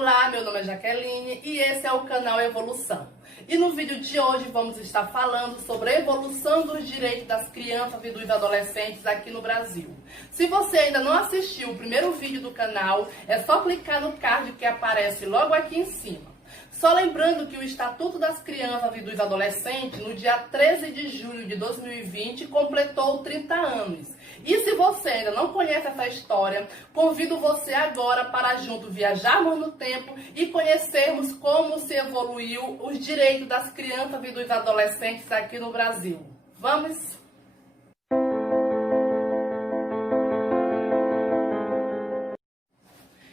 Olá, meu nome é Jaqueline e esse é o canal Evolução. E no vídeo de hoje vamos estar falando sobre a evolução dos direitos das crianças e dos adolescentes aqui no Brasil. Se você ainda não assistiu o primeiro vídeo do canal, é só clicar no card que aparece logo aqui em cima. Só lembrando que o Estatuto das Crianças e dos Adolescentes, no dia 13 de julho de 2020, completou 30 anos. E se você ainda não conhece essa história, convido você agora para juntos viajarmos no tempo e conhecermos como se evoluiu os direitos das crianças e dos adolescentes aqui no Brasil. Vamos?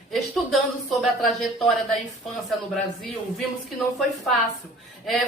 Estudando sobre a trajetória da infância no Brasil, vimos que não foi fácil.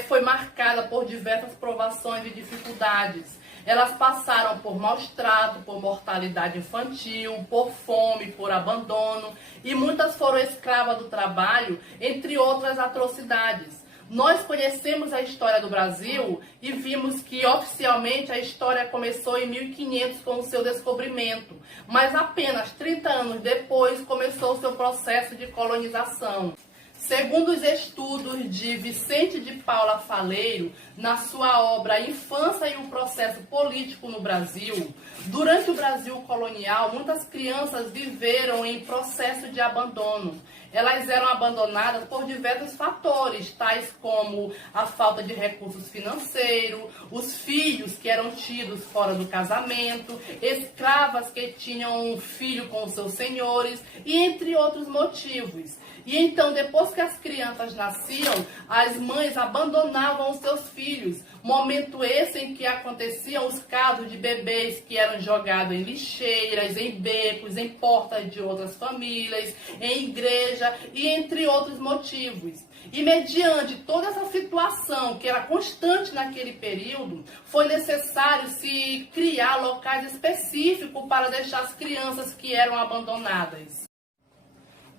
Foi marcada por diversas provações e dificuldades. Elas passaram por maus tratos, por mortalidade infantil, por fome, por abandono, e muitas foram escravas do trabalho, entre outras atrocidades. Nós conhecemos a história do Brasil e vimos que oficialmente a história começou em 1500 com o seu descobrimento, mas apenas 30 anos depois começou o seu processo de colonização. Segundo os estudos de Vicente de Paula Faleiro, na sua obra Infância e o Processo Político no Brasil, durante o Brasil colonial, muitas crianças viveram em processo de abandono. Elas eram abandonadas por diversos fatores, tais como a falta de recursos financeiros, os filhos que eram tidos fora do casamento, escravas que tinham um filho com os seus senhores, e entre outros motivos. E então, depois que as crianças nasciam, as mães abandonavam os seus filhos. Momento esse em que aconteciam os casos de bebês que eram jogados em lixeiras, em becos, em portas de outras famílias, em igreja e entre outros motivos. E mediante toda essa situação que era constante naquele período, foi necessário se criar locais específicos para deixar as crianças que eram abandonadas.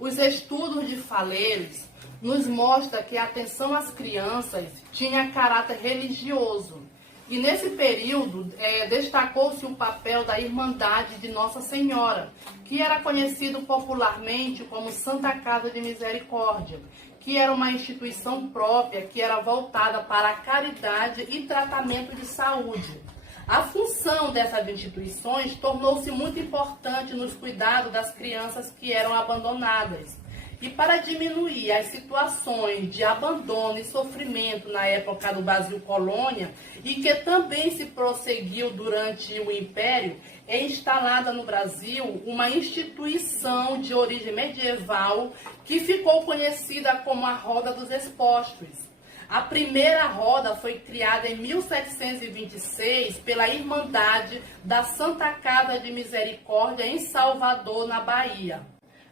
Os estudos de Faleiros nos mostram que a atenção às crianças tinha caráter religioso. E nesse período destacou-se o papel da Irmandade de Nossa Senhora, que era conhecido popularmente como Santa Casa de Misericórdia, que era uma instituição própria que era voltada para a caridade e tratamento de saúde. A função dessas instituições tornou-se muito importante nos cuidados das crianças que eram abandonadas. E para diminuir as situações de abandono e sofrimento na época do Brasil colônia, e que também se prosseguiu durante o Império, é instalada no Brasil uma instituição de origem medieval que ficou conhecida como a Roda dos Expostos. A primeira roda foi criada em 1726 pela Irmandade da Santa Casa de Misericórdia em Salvador, na Bahia.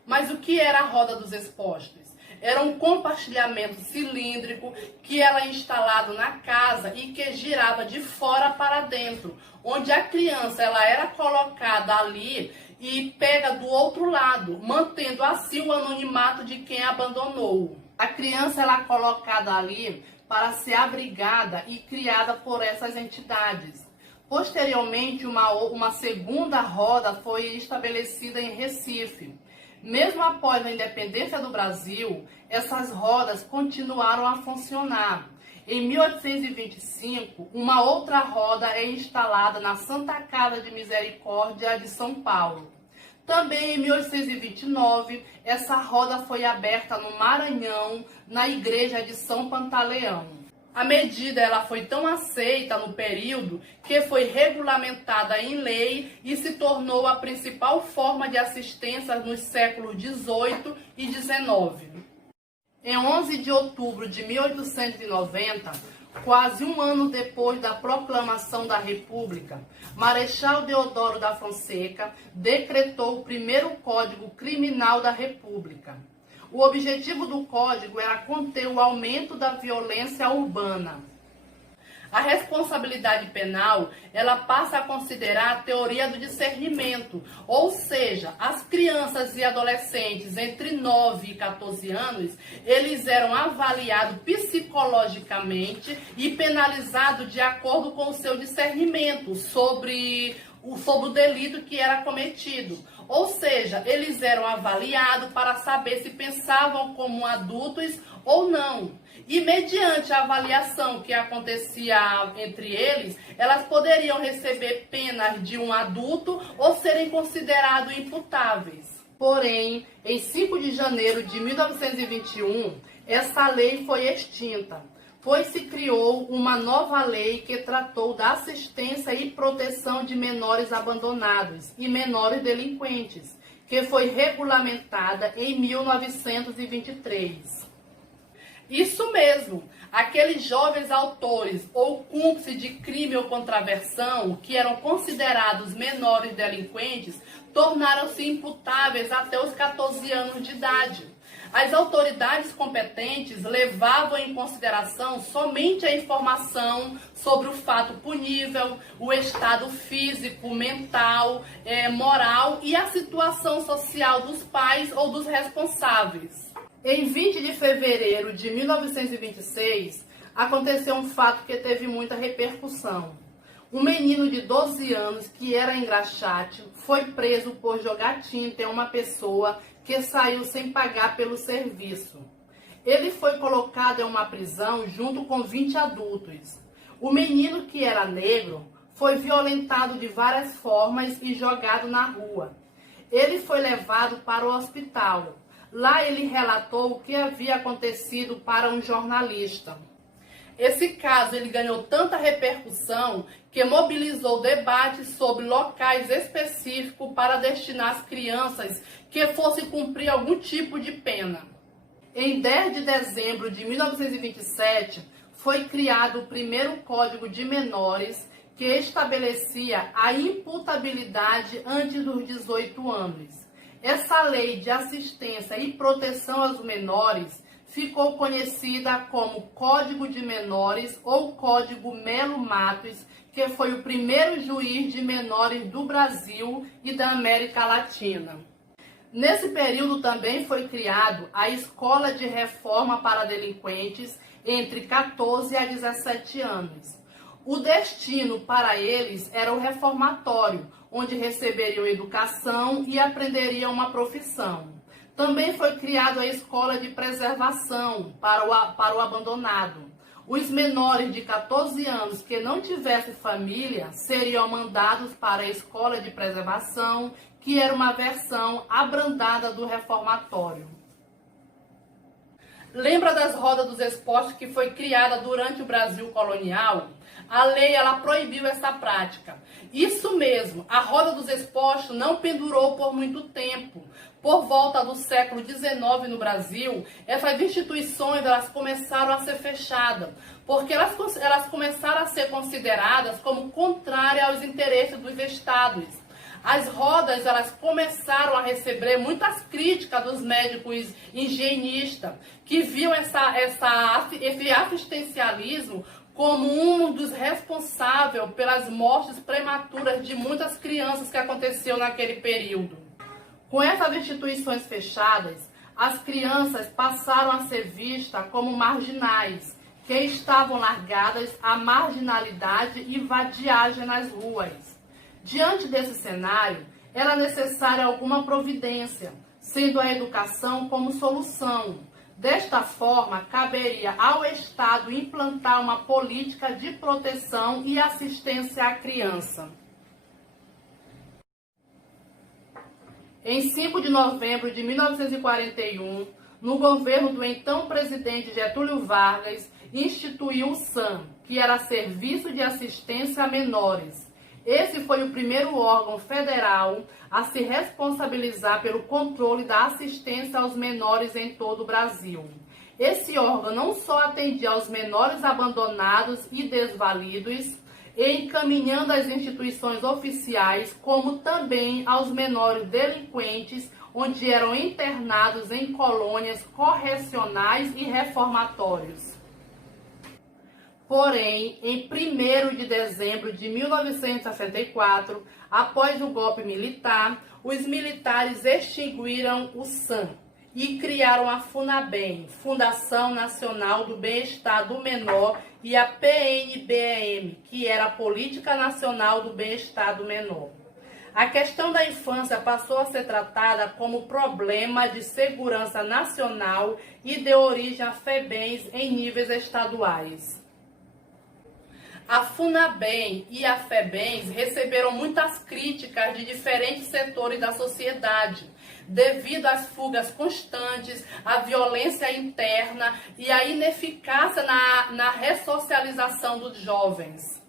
Mas o que era a Roda dos Expostos? Era um compartilhamento cilíndrico que era instalado na casa e que girava de fora para dentro, onde a criança era colocada ali e pega do outro lado, mantendo assim o anonimato de quem abandonou. A criança é colocada ali para ser abrigada e criada por essas entidades. Posteriormente, uma segunda roda foi estabelecida em Recife. Mesmo após a independência do Brasil, essas rodas continuaram a funcionar. Em 1825, uma outra roda é instalada na Santa Casa de Misericórdia de São Paulo. Também em 1829, essa roda foi aberta no Maranhão, na igreja de São Pantaleão. A medida foi tão aceita no período que foi regulamentada em lei e se tornou a principal forma de assistência nos séculos XVIII e XIX. Em 11 de outubro de 1890, quase um ano depois da proclamação da República, Marechal Deodoro da Fonseca decretou o primeiro Código Criminal da República. O objetivo do Código era conter o aumento da violência urbana. A responsabilidade penal, passa a considerar a teoria do discernimento, ou seja, as crianças e adolescentes entre 9 e 14 anos, eles eram avaliados psicologicamente e penalizados de acordo com o seu discernimento sobre o delito que era cometido. Ou seja, eles eram avaliados para saber se pensavam como adultos ou não. E mediante a avaliação que acontecia entre eles, elas poderiam receber penas de um adulto ou serem considerados imputáveis. Porém, em 5 de janeiro de 1921, essa lei foi extinta, pois se criou uma nova lei que tratou da assistência e proteção de menores abandonados e menores delinquentes, que foi regulamentada em 1923. Isso mesmo, aqueles jovens autores ou cúmplices de crime ou contravenção, que eram considerados menores delinquentes, tornaram-se imputáveis até os 14 anos de idade. As autoridades competentes levavam em consideração somente a informação sobre o fato punível, o estado físico, mental, moral e a situação social dos pais ou dos responsáveis. Em 20 de fevereiro de 1926, aconteceu um fato que teve muita repercussão. Um menino de 12 anos, que era engraxate, foi preso por jogar tinta em uma pessoa que saiu sem pagar pelo serviço. Ele foi colocado em uma prisão junto com 20 adultos. O menino, que era negro, foi violentado de várias formas e jogado na rua. Ele foi levado para o hospital. Lá ele relatou o que havia acontecido para um jornalista. Esse caso ele ganhou tanta repercussão que mobilizou debates sobre locais específicos para destinar as crianças que fossem cumprir algum tipo de pena. Em 10 de dezembro de 1927, foi criado o primeiro Código de Menores, que estabelecia a imputabilidade antes dos 18 anos. Essa lei de assistência e proteção aos menores ficou conhecida como Código de Menores ou Código Melo Matos, que foi o primeiro juiz de menores do Brasil e da América Latina. Nesse período também foi criado a Escola de Reforma para Delinquentes entre 14 a 17 anos. O destino para eles era o reformatório, onde receberiam educação e aprenderiam uma profissão. Também foi criada a Escola de Preservação para o abandonado. Os menores de 14 anos que não tivessem família seriam mandados para a Escola de Preservação, que era uma versão abrandada do reformatório. Lembra das rodas dos expostos que foi criada durante o Brasil colonial? A lei ela proibiu essa prática. Isso mesmo, a roda dos expostos não pendurou por muito tempo. Por volta do século XIX no Brasil, essas instituições elas começaram a ser fechadas, porque elas começaram a ser consideradas como contrárias aos interesses dos estados. As rodas elas começaram a receber muitas críticas dos médicos higienistas, que viam esse assistencialismo como um dos responsáveis pelas mortes prematuras de muitas crianças que aconteceu naquele período. Com essas instituições fechadas, as crianças passaram a ser vistas como marginais, que estavam largadas à marginalidade e vadiagem nas ruas. Diante desse cenário, era necessária alguma providência, sendo a educação como solução. Desta forma, caberia ao Estado implantar uma política de proteção e assistência à criança. Em 5 de novembro de 1941, no governo do então presidente Getúlio Vargas, instituiu o SAM, que era Serviço de Assistência a Menores. Esse foi o primeiro órgão federal a se responsabilizar pelo controle da assistência aos menores em todo o Brasil. Esse órgão não só atendia aos menores abandonados e desvalidos, encaminhando às instituições oficiais, como também aos menores delinquentes, onde eram internados em colônias correcionais e reformatórios. Porém, em 1º de dezembro de 1964, após o golpe militar, os militares extinguiram o SAM e criaram a FUNABEM, Fundação Nacional do Bem-Estar do Menor, e a PNBEM, que era a Política Nacional do Bem-Estar do Menor. A questão da infância passou a ser tratada como problema de segurança nacional e deu origem a FEBEMs em níveis estaduais. A FUNABEM e a FEBEMs receberam muitas críticas de diferentes setores da sociedade, devido às fugas constantes, à violência interna e à ineficácia na ressocialização dos jovens.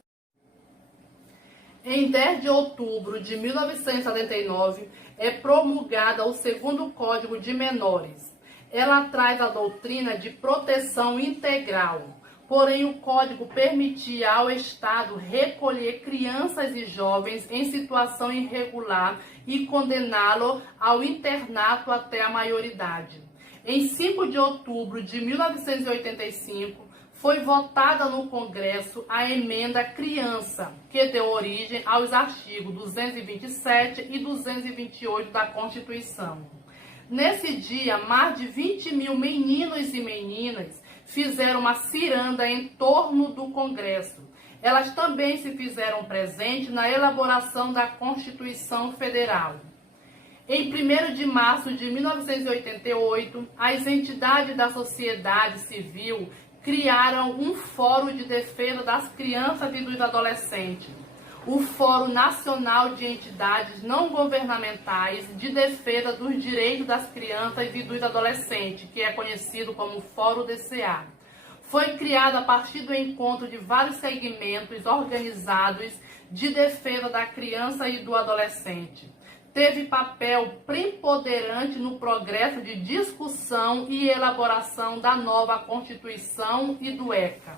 Em 10 de outubro de 1979, é promulgada o segundo Código de Menores. Ela traz a doutrina de proteção integral. Porém, o Código permitia ao Estado recolher crianças e jovens em situação irregular e condená-lo ao internato até a maioridade. Em 5 de outubro de 1985, foi votada no Congresso a emenda Criança, que deu origem aos artigos 227 e 228 da Constituição. Nesse dia, mais de 20 mil meninos e meninas fizeram uma ciranda em torno do Congresso. Elas também se fizeram presentes na elaboração da Constituição Federal. Em 1º de março de 1988, as entidades da sociedade civil criaram um Fórum de Defesa das Crianças e dos Adolescentes, o Fórum Nacional de Entidades Não Governamentais de Defesa dos Direitos das Crianças e dos Adolescentes, que é conhecido como Fórum DCA. Foi criado a partir do encontro de vários segmentos organizados de defesa da criança e do adolescente. Teve papel preponderante no progresso de discussão e elaboração da nova Constituição e do ECA.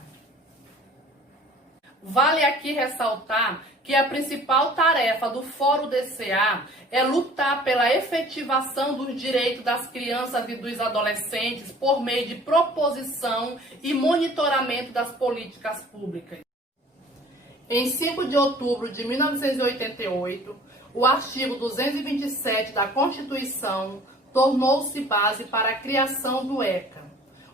Vale aqui ressaltar que a principal tarefa do Fórum DCA é lutar pela efetivação dos direitos das crianças e dos adolescentes por meio de proposição e monitoramento das políticas públicas. Em 5 de outubro de 1988, o artigo 227 da Constituição tornou-se base para a criação do ECA.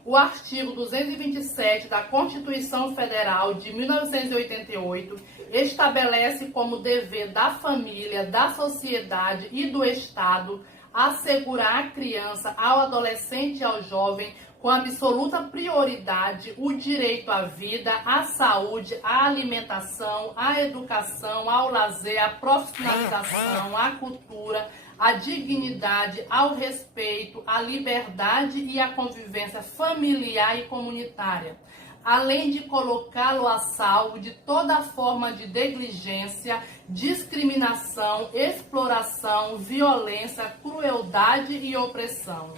O artigo 227 da Constituição Federal de 1988 estabelece como dever da família, da sociedade e do Estado assegurar à criança, ao adolescente e ao jovem, com absoluta prioridade, o direito à vida, à saúde, à alimentação, à educação, ao lazer, à profissionalização, à cultura, à dignidade, ao respeito, à liberdade e à convivência familiar e comunitária, além de colocá-lo a salvo de toda forma de negligência, discriminação, exploração, violência, crueldade e opressão.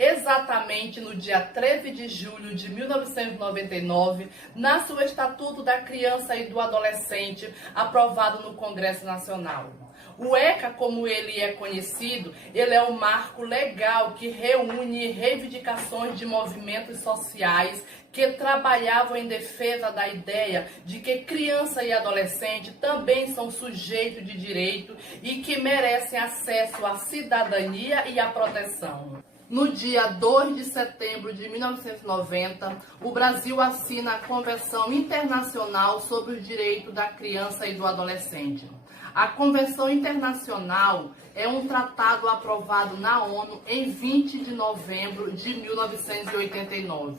Exatamente no dia 13 de julho de 1999, nasce o Estatuto da Criança e do Adolescente, aprovado no Congresso Nacional. O ECA, como ele é conhecido, ele é um marco legal que reúne reivindicações de movimentos sociais que trabalhavam em defesa da ideia de que criança e adolescente também são sujeitos de direito e que merecem acesso à cidadania e à proteção. No dia 2 de setembro de 1990, o Brasil assina a Convenção Internacional sobre os Direitos da Criança e do Adolescente. A Convenção Internacional é um tratado aprovado na ONU em 20 de novembro de 1989.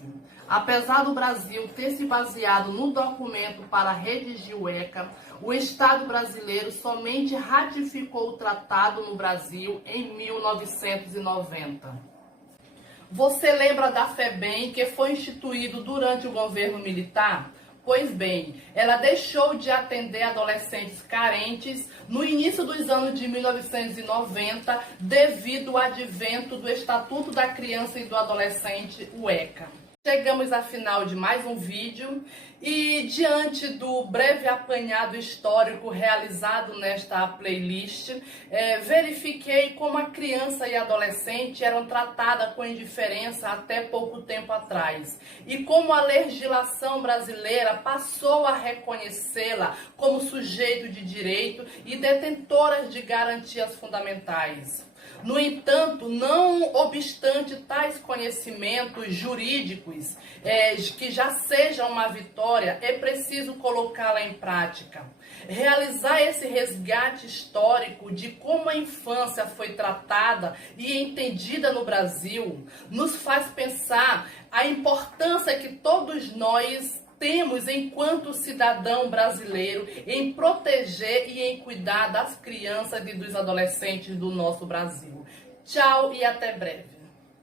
Apesar do Brasil ter se baseado no documento para redigir o ECA, o Estado brasileiro somente ratificou o tratado no Brasil em 1990. Você lembra da FEBEM, que foi instituído durante o governo militar? Pois bem, ela deixou de atender adolescentes carentes no início dos anos de 1990, devido ao advento do Estatuto da Criança e do Adolescente, o ECA. Chegamos ao final de mais um vídeo e, diante do breve apanhado histórico realizado nesta playlist, verifiquei como a criança e a adolescente eram tratadas com indiferença até pouco tempo atrás e como a legislação brasileira passou a reconhecê-la como sujeito de direito e detentoras de garantias fundamentais. No entanto, não obstante tais conhecimentos jurídicos, que já sejam uma vitória, é preciso colocá-la em prática. Realizar esse resgate histórico de como a infância foi tratada e entendida no Brasil nos faz pensar a importância que todos nós temos enquanto cidadão brasileiro em proteger e em cuidar das crianças e dos adolescentes do nosso Brasil. Tchau e até breve.